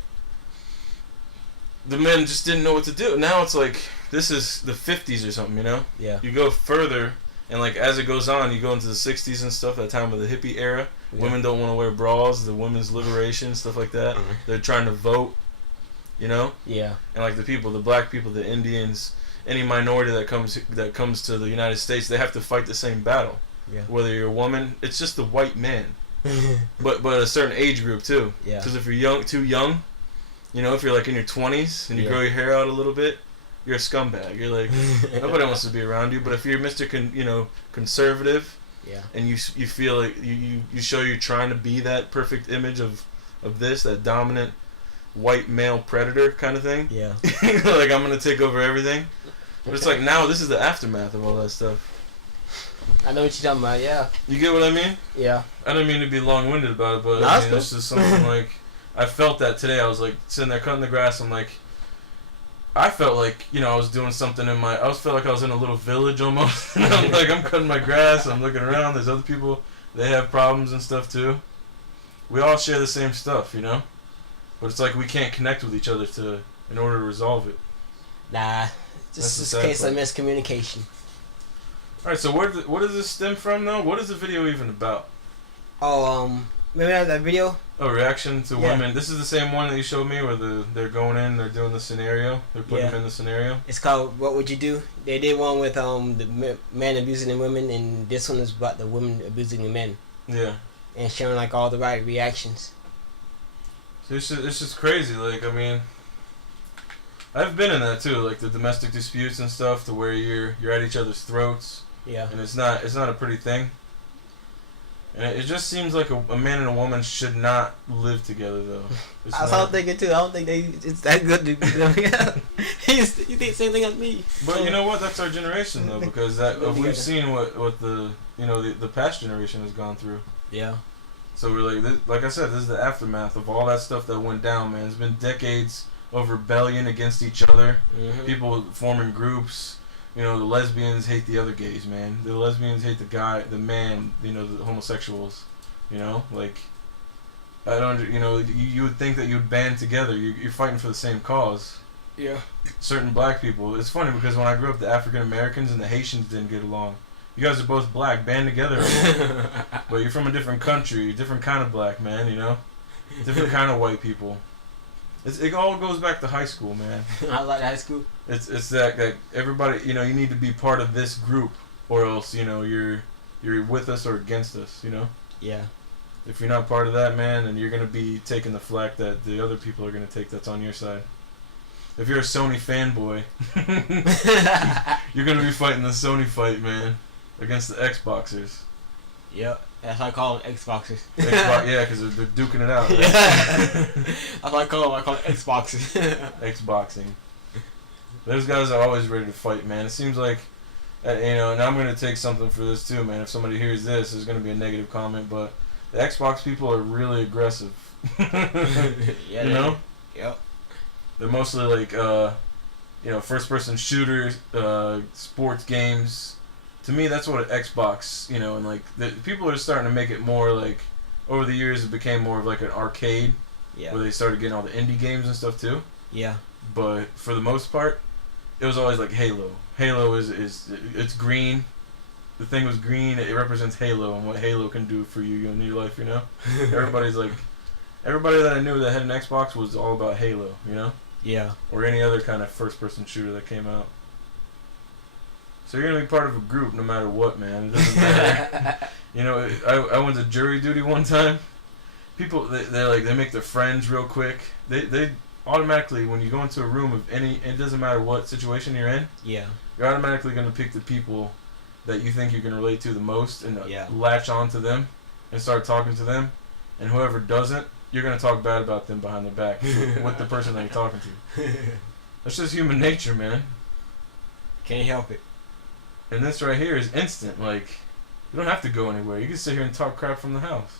the men just didn't know what to do. Now it's like this is the 50s or something. Yeah. You go further, And like as it goes on, you go into the 60s and stuff, that time of the hippie era. Yeah. Women don't want to wear bras, the women's liberation, stuff like that. They're trying to vote, you know? Yeah. And like the black people, the Indians, any minority that comes to the United States, they have to fight the same battle. Yeah. Whether you're a woman, it's just the white man. but a certain age group too. Yeah. Because if you're too young, you know, if you're like in your 20s and you Yeah. grow your hair out a little bit, you're a scumbag. You're like, nobody wants to be around you. But if you're Mr. Conservative, Yeah. and you feel like you show you're trying to be that perfect image of that dominant white male predator kind of thing. Yeah. Like I'm gonna take over everything. But it's like now this is the aftermath of all that stuff. I know what you're talking about. Yeah. You get what I mean? Yeah. I don't mean to be long-winded about it, but No, I that's mean, cool. this is something like I felt that today. I was like sitting there cutting the grass. I'm like, I felt like I was doing something felt like I was in a little village almost. And I'm cutting my grass. I'm looking around. There's other people. They have problems and stuff too. We all share the same stuff, but it's like we can't connect with each other in order to resolve it. Nah. That's Just the a sad case of part. miscommunication. All right. So what does this stem from though? What is the video even about? Oh, remember that video? Oh, reaction to Yeah. women. This is the same one that you showed me where they're going in, they're doing the scenario. They're putting Yeah. them in the scenario. It's called "What Would You Do?" They did one with the men abusing the women, and this one is about the women abusing the men, Yeah. and showing like all the right reactions. So it's just crazy. Like, I mean, I've been in that too, like the domestic disputes and stuff, to where you're at each other's throats, Yeah. and it's not a pretty thing. And it just seems like a man and a woman should not live together though. It's I was not- thinking too. I don't think it's that good to You think the same thing as me? But you know what? That's our generation though, because Live we've together. seen what the the past generation has gone through. Yeah. So we're like I said, this is the aftermath of all that stuff that went down, man. It's been decades of rebellion against each other. Mm-hmm. People forming groups. The lesbians hate the other gays, man. The lesbians hate the man, the homosexuals. Like, I don't, you would think that you'd band together. You're fighting for the same cause. Yeah. Certain black people. It's funny because when I grew up, the African Americans and the Haitians didn't get along. You guys are both black, band together. But you're from a different country, different kind of black, man, Different kind of white people. It all goes back to high school, man. I like high school. It's that everybody, you need to be part of this group, or else, you're with us or against us, Yeah. If you're not part of that, man, then you're going to be taking the flack that the other people are going to take that's on your side. If you're a Sony fanboy, you're going to be fighting the Sony fight, man, against the Xboxers. Yep. That's why I call them Xboxers. Xbox, yeah, because they're duking it out. Right? Yeah. That's what I call them. I call them Xboxers. Xboxing. Those guys are always ready to fight, man. It seems like, and I'm going to take something for this too, man. If somebody hears this, there's going to be a negative comment, but the Xbox people are really aggressive. Yeah. Yep. They're mostly like, first-person shooters, sports games. To me, that's what an Xbox, and like people are starting to make it more like. Over the years, it became more of like an arcade, Yeah. where they started getting all the indie games and stuff too. Yeah. But for the most part, it was always like Halo. Halo is it's green. The thing was green. It represents Halo and what Halo can do for you in your life. Everybody that I knew that had an Xbox was all about Halo. Yeah. Or any other kind of first-person shooter that came out. So you're gonna be part of a group no matter what, man. It doesn't matter. I went to jury duty one time. People they make their friends real quick. They automatically, when you go into a room of it doesn't matter what situation you're in, Yeah. you're automatically gonna pick the people that you think you can relate to the most and Yeah. latch on to them and start talking to them. And whoever doesn't, you're gonna talk bad about them behind their back with the person that you're talking to. That's just human nature, man. Can't help it. And this right here is instant. Like, you don't have to go anywhere. You can sit here and talk crap from the house.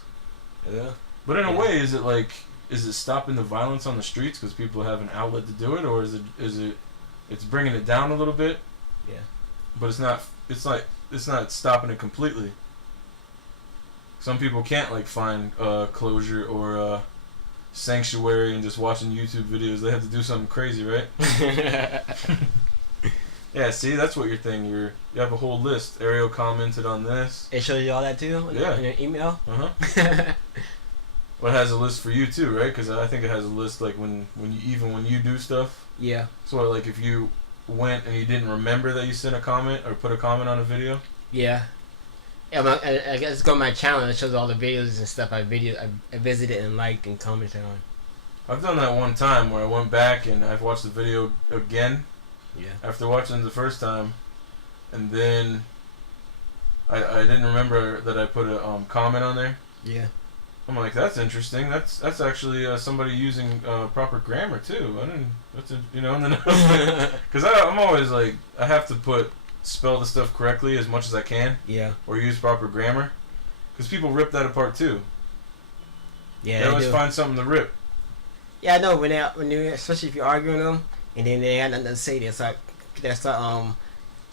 Yeah. But in a Yeah. way, is it stopping the violence on the streets because people have an outlet to do it, or is it's bringing it down a little bit? Yeah. But it's not stopping it completely. Some people can't find closure or sanctuary and just watching YouTube videos. They have to do something crazy, right? Yeah, see, that's what your thing. You have a whole list. Ariel commented on this. It shows you all that too. Yeah. In your email. Well, it has a list for you too, right? Because I think it has a list like when you do stuff. Yeah. So like if you went and you didn't remember that you sent a comment or put a comment on a video. Yeah. Yeah, I guess go on my channel. It shows all the videos and stuff I visited and liked and commented on. I've done that one time where I went back and I've watched the video again. Yeah. After watching it the first time, and then I didn't remember that I put a comment on there. Yeah. I'm like, that's interesting. That's actually somebody using proper grammar too. I didn't. And then because I'm always like I have to spell the stuff correctly as much as I can. Yeah. Or use proper grammar, because people rip that apart too. Yeah. They always find something to rip. Yeah, I know when you especially if you're arguing them and then they have nothing to say, they start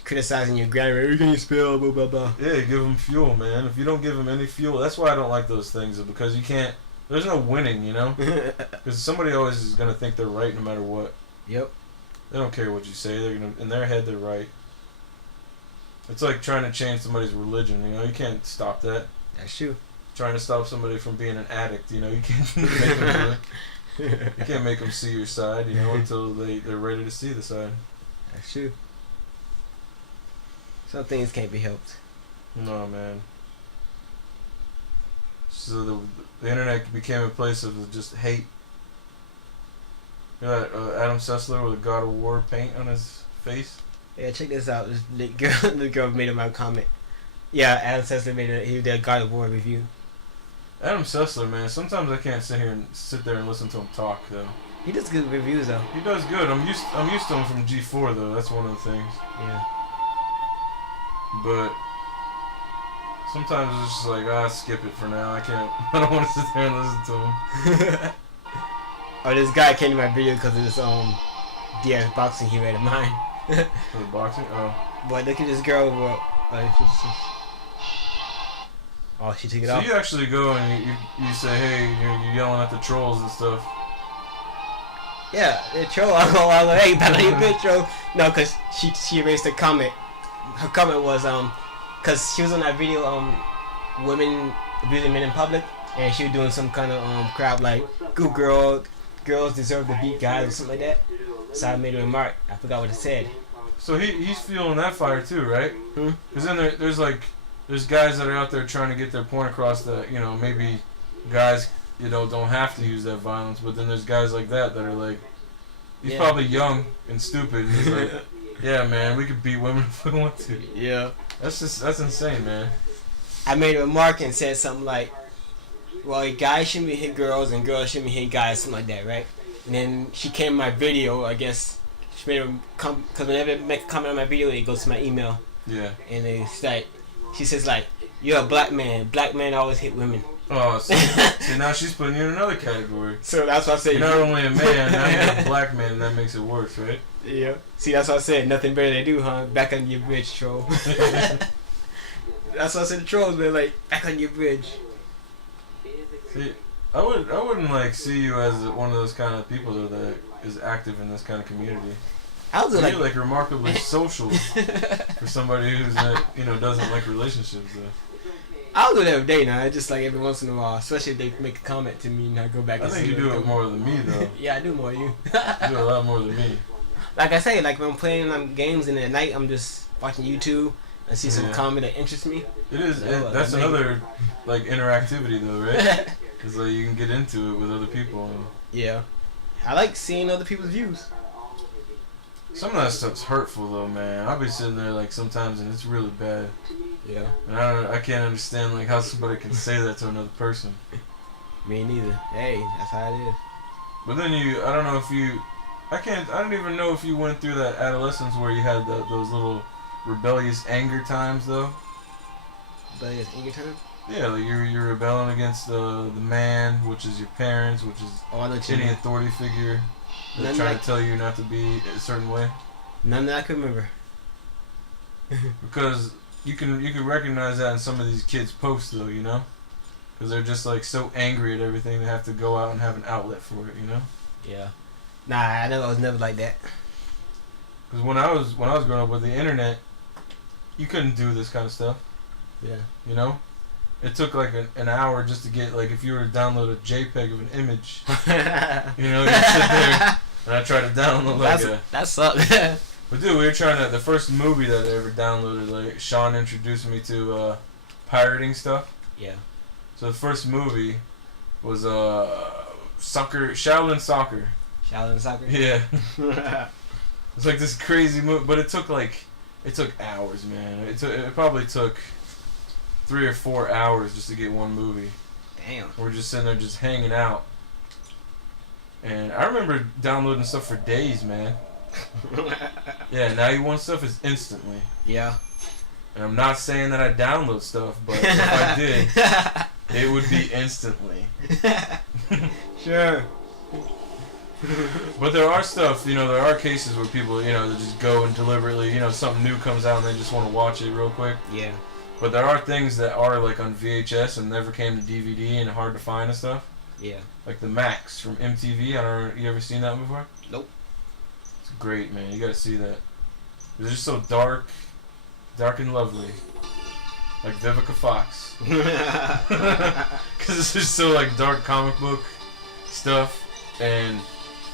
criticizing your grammar. You can spell blah blah blah. Yeah, give them fuel, man. If you don't give them any fuel, that's why I don't like those things, because you can't. There's no winning, because somebody always is gonna think they're right no matter what. Yep. They don't care what you say. They're gonna, in their head, they're right. It's like trying to change somebody's religion. You can't stop that. That's true. Trying to stop somebody from being an addict. You can't make them do it. You can't make them see your side. Until they're ready to see the side. That's true. Some things can't be helped. No, man. So the internet became a place of just hate. You know that Adam Sessler with a God of War paint on his face? Yeah, check this out. The girl made my comment. Yeah, Adam Sessler he did a God of War review. Adam Sessler, man. Sometimes I can't sit there and listen to him talk though. He does good reviews though. He does good. I'm used to him from G4 though. That's one of the things. Yeah. But sometimes it's just like, skip it for now. I can't. I don't want to sit there and listen to him. Oh, this guy came to my video because of this DS boxing he read of mine. For the boxing? Oh. But look at this girl. Oh, she took it off. So you actually go and you say, hey, you're yelling at the trolls and stuff. Yeah, the troll. I go, hey, back on your bitch, troll. No, because she erased her comment. Her comment was because she was on that video women abusing men in public, and she was doing some kind of crap like good girls deserve to beat guys or something like that. So I made a remark. I forgot what it said. So he's feeling that fire too, right? Because then there's guys that are out there trying to get their point across that maybe guys don't have to use that violence, but then there's guys like that are like, he's probably young and stupid, and he's like, yeah, man, we could beat women if we want to. Yeah. That's insane, man. I made a remark and said something like, well, guys shouldn't be hit girls and girls shouldn't be hit guys, something like that, right? And then she came in my video, I guess. She made because whenever I make a comment on my video, it goes to my email. Yeah. And it's like, she says like, you're a black man. Black men always hit women. Oh, see, now she's putting you in another category. So that's what I said. You're not only a man, now you're a black man, and that makes it worse, right? Yeah. See, that's what I said. Nothing better they do, huh? Back on your bridge, troll. That's what I said to trolls, man. Like, back on your bridge. See, I wouldn't like see you as one of those kind of people though that is active in this kind of community. You're like remarkably social for somebody who's doesn't like relationships though. I'll do it every day now. I just like every once in a while, especially if they make a comment to me and I go back. I think you do it more than me though. Yeah, I do more than you. You do a lot more than me. Like I say, like when I'm playing games and at night I'm just watching YouTube and see some comment that interests me. It is. That's another like interactivity though, right? It's like you can get into it with other people. Yeah, I like seeing other people's views. Some of that stuff's hurtful though, man. I'll be sitting there like sometimes and it's really bad. Yeah. And I can't understand like how somebody can say that to another person. Me neither. Hey, that's how it is. But then I don't know if I don't even know if you went through that adolescence where you had those little rebellious anger times though. Rebellious anger time? Yeah, like you're rebelling against the man, which is your parents, which is any authority figure. They're trying to tell you not to be a certain way. None that I can remember. Because you can recognize that in some of these kids' posts though, because they're just like so angry at everything they have to go out and have an outlet for it, Yeah. Nah, I was never like that. Because when I was growing up with the internet, you couldn't do this kind of stuff. Yeah. You know, it took like an hour just to get like if you were to download a JPEG of an image. You know, you sit there and I tried to download like that sucked. But dude, we were trying to. The first movie that I ever downloaded, like Sean introduced me to pirating stuff. Yeah. So the first movie was soccer, Shaolin Soccer. Shaolin Soccer. Yeah. It's like this crazy movie, but it took hours, man. It probably took 3 or 4 hours just to get one movie. Damn. We're just sitting there just hanging out. And I remember downloading stuff for days, man. Yeah, now you want stuff is instantly. Yeah. And I'm not saying that I download stuff, but if I did, it would be instantly. Sure. But there are stuff, you know, there are cases where people, you know, they just go and deliberately, you know, something new comes out and they just want to watch it real quick. Yeah. But there are things that are like on VHS and never came to DVD and hard to find and stuff. Yeah. Like the Max from MTV. I don't know, you ever seen that before? Nope. It's great, man. You gotta see that. It's just so dark and lovely. Like Vivica Fox. Because it's just so like dark comic book stuff,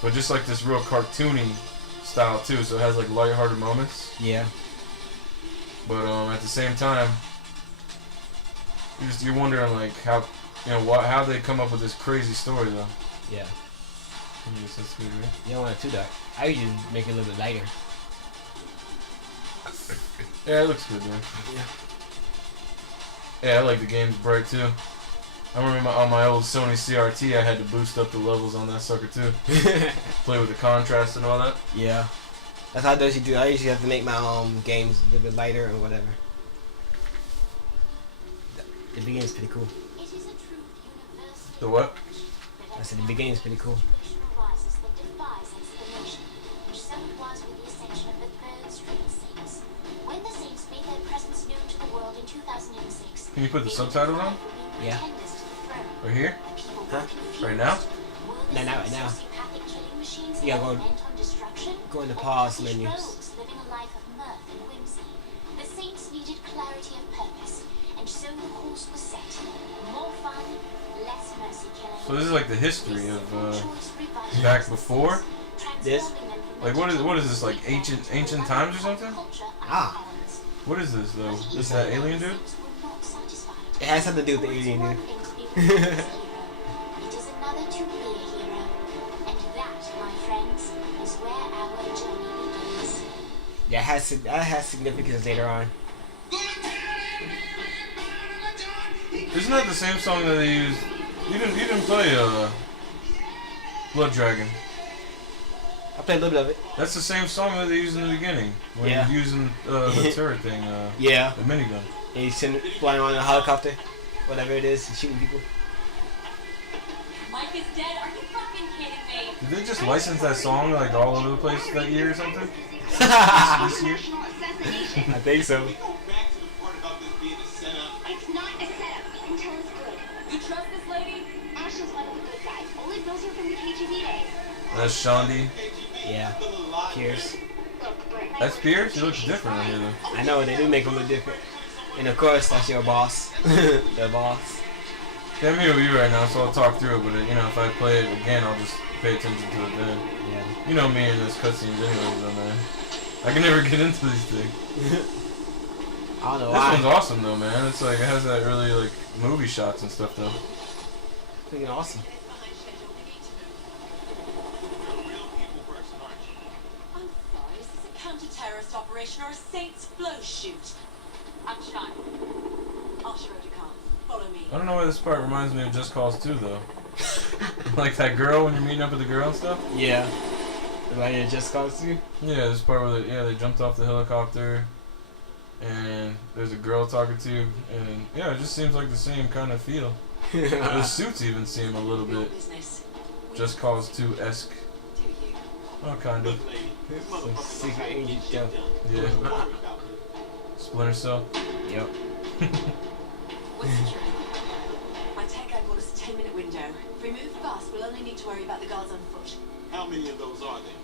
but just like this real cartoony style too. So it has like lighthearted moments. Yeah. But at the same time, you're wondering like how, you know, how they come up with this crazy story though. Yeah. Yes, that's good, right? You don't want it too dark. I usually make it a little bit lighter. Yeah, it looks good, man. Yeah, I like the game's bright too. I remember on my old Sony CRT, I had to boost up the levels on that sucker too. Play with the contrast and all that. Yeah. That's how I usually do. I usually have to make my games a little bit lighter or whatever. The beginning's pretty cool. It is a truth universally The what? I said the beginning's pretty cool. rises that defies explanation, and so it was with the ascension of the third string saints. When the saints made their presence known to the world in 2006, Can you put the subtitles on? Yeah. Right here? Huh? Right now? No, not right now. Yeah, go in the pause menus. Living a life of mirth and whimsy. The saints needed clarity of purpose, and so the course was set. More fun, less mercy killing. So this is like the history of back before. This? Like what is this, like ancient times or something? Ah. What is this though? Is that alien dude? It has something to do with the alien dude. It is another to be a hero, and that, my friends, is where our journey begins. Yeah, that has significance later on. Isn't that the same song that they used? You didn't play Blood Dragon. I played a little bit of it. That's the same song that they used in the beginning when Yeah. you're using the turret thing, Yeah. the minigun. And he's flying on a helicopter, whatever it is, and shooting people. Mike is dead. Are you fucking kidding me? Did they just license that song like all over the place that year or something? This year? I think so. It's not a setup. Intel is good. You trust this lady? Ashley's one of the good guys. Only knows her from the KGB days. That's Shondi. Yeah. Pierce. That's Pierce? He looks different on here though. I know, they do make him look different. And of course, that's your boss. The boss. Yeah, I'm here with you right now, so I'll talk through it, but you know, if I play it again, I'll just pay attention to it then. Yeah. You know me in this cutscenes anyways though, man. I can never get into these things. I don't know This why. one's awesome though, man. It's like, it has that really like movie shots and stuff though. Freaking awesome. I'm sorry, is this a counter-terrorist operation or a Saints flow shoot? I'm Sean. Off-road car. Follow me. I don't know why this part reminds me of Just Cause 2 though. Like that girl when you're meeting up with the girl and stuff. Yeah. The lady that just calls you? Yeah, this part where they jumped off the helicopter and there's a girl talking to you, and yeah, it just seems like the same kind of feel. The suits even seem a little Your bit business. Just Cause 2-esque. Do you? Oh, kind of. Some secret agent stuff. Yeah. Splinter Cell. Yep. We're secure. My tech guy bought us a 10-minute window. If we move fast, we'll only need to worry about the guards on foot. How many of those are there?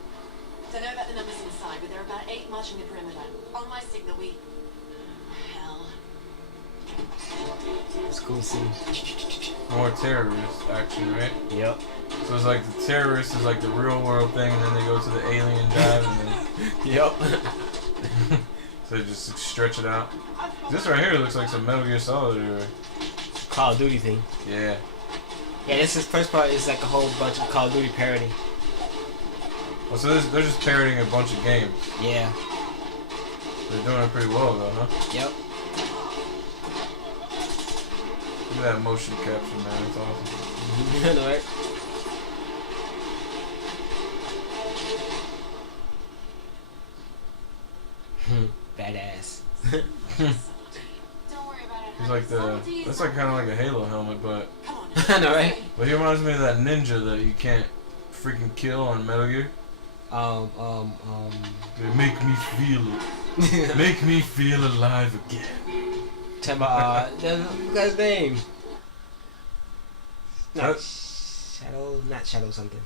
Don't know about the numbers inside. inside, but there are about 8 marching the perimeter. On my signal, we... Hell. It's cool scene. More terrorist action, right? Yep. So it's like the terrorist is like the real world thing, and then they go to the alien dive, and then Yep. so they just stretch it out. This right here looks like some Metal Gear Solid. Or... Call of Duty thing. Yeah. Yeah, this is first part is like a whole bunch of Call of Duty parody. Oh, so they're just parodying a bunch of games. Yeah. They're doing it pretty well, though, huh? Yep. Look at that motion capture, man. It's awesome. Right? Badass. Don't worry about it. He's like that's like kind of like a Halo helmet, but Come on. I know, right? he reminds me of that ninja that you can't freaking kill on Metal Gear. They make me feel it. Make me feel alive again. Tell my what's his name? No, What? not Shadow something.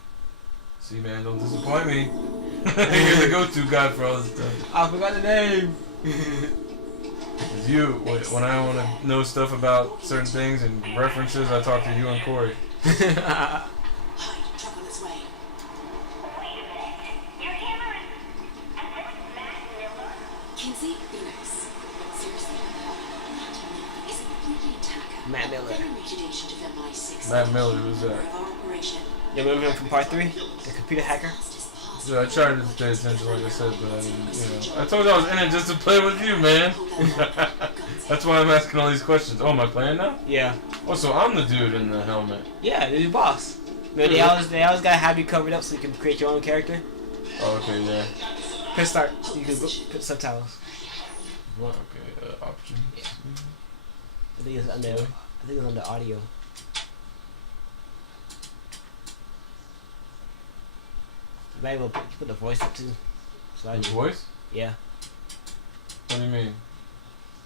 See, man, don't disappoint me. You're the go-to guy for all this stuff. I forgot the name. It's you. When I want to know stuff about certain things and references, I talk to you and Corey. Hi, truck on its way. Kinsey, be nice. But seriously, Matt is a completely attacker. Matt Miller. Very rated agent of MI6. Matt Miller, who's that? Of our operation. You remember him from part 3? The computer hacker? Yeah, I tried to pay attention, like I said, but I didn't, I told you I was in it just to play with you, man. That's why I'm asking all these questions. Oh, am I playing now? Yeah. Oh, so I'm the dude in the helmet. Yeah, the boss. No, they always gotta have you covered up so you can create your own character. Oh, okay, yeah. Press start. You can put subtitles. What? Okay, options. Yeah. I think it's under audio. Maybe we'll put the voice up too. So His voice? Yeah. What do you mean?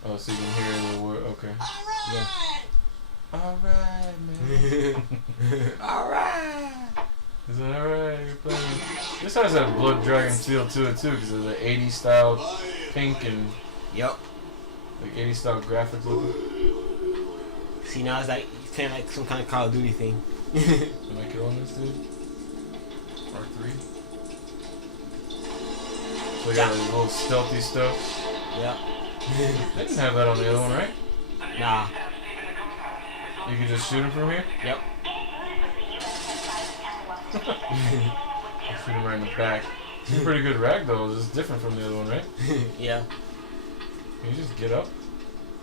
Oh, so you can hear the word. Okay. Yeah. Alright, man. Alright. Is that alright? You're playing. This has that Blood Dragon feel to it too, because of the 80s style pink and Yep. like 80s style graphics looking. See, now it's kind of like some kind of Call of Duty thing. Am I killing this dude? R3? So they got like little stealthy stuff. Yep. They didn't have that on the other one, right? Nah. You can just shoot him from here? Yep. Shoot him right in the back. It's a pretty good ragdoll. It's different from the other one, right? Yeah. Can you just get up?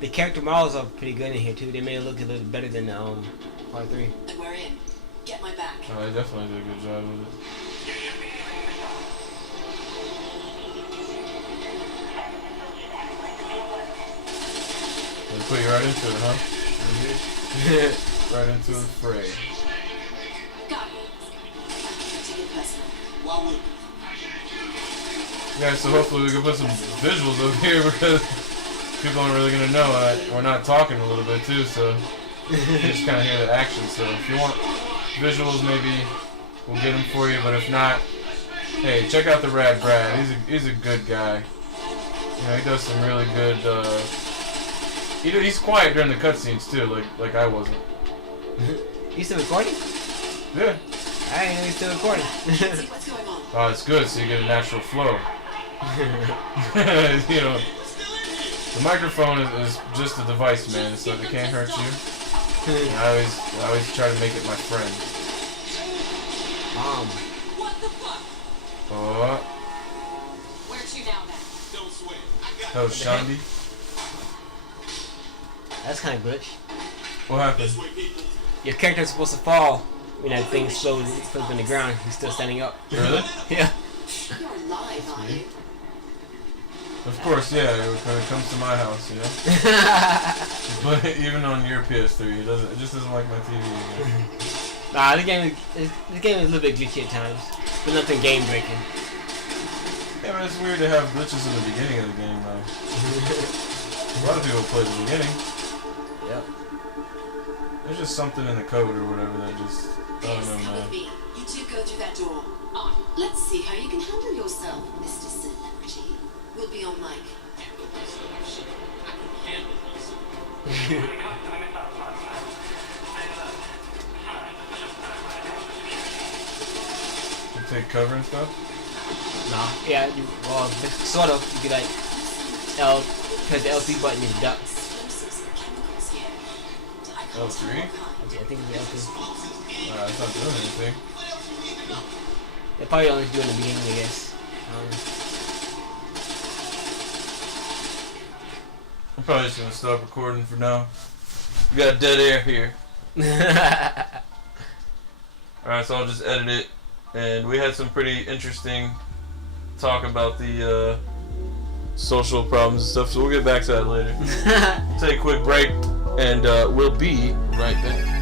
The character models are pretty good in here too. They made it look a little better than part 3. And we're in. Get my back. Oh, they definitely did a good job with it. They put you right into it, huh? Right into the fray. Got it. Take it personal. Yeah, so hopefully we can put some visuals up here because people aren't really gonna know. We're not talking a little bit too, so you just kind of hear the action. So if you want visuals, maybe we'll get them for you. But if not, hey, check out the Rad Brad. He's a good guy. You know, he does some really good. He's quiet during the cutscenes too, like I wasn't. You still recording? Yeah. I didn't know you still recording. See what's going on. Oh, it's good, so you get a natural flow. You know, the microphone is just a device, man, so it can't hurt you. And I always try to make it my friend. What the fuck? Oh, Where to now, then? Don't sweat. I got that was Shandy. That's kind of glitch. What happened? this way, people. Your character's supposed to fall when that thing slows in the ground. He's still standing up. Really? Yeah. You're alive, aren't you? Of course, yeah, when it comes to my house, you know? But even on your PS3, it just doesn't like my TV again. Nah, the game is a little bit glitchy at times, but nothing game breaking. Yeah, but it's weird to have glitches in the beginning of the game, though. A lot of people play the beginning. Yep. There's just something in the code or whatever that just, I don't know, Yes, come man. with me. You two go through that door. On. Let's see how you can handle yourself, Mr. Sin. You take cover and stuff? Nah, yeah, well, sort of. You can like press the L3 button and duck. L3? I think it's L3. It's not doing anything. They probably only do it in the beginning, I guess. I'm probably just gonna stop recording for now. We got dead air here. Alright, so I'll just edit it. And we had some pretty interesting talk about the social problems and stuff, so we'll get back to that later. Take a quick break, and we'll be right back.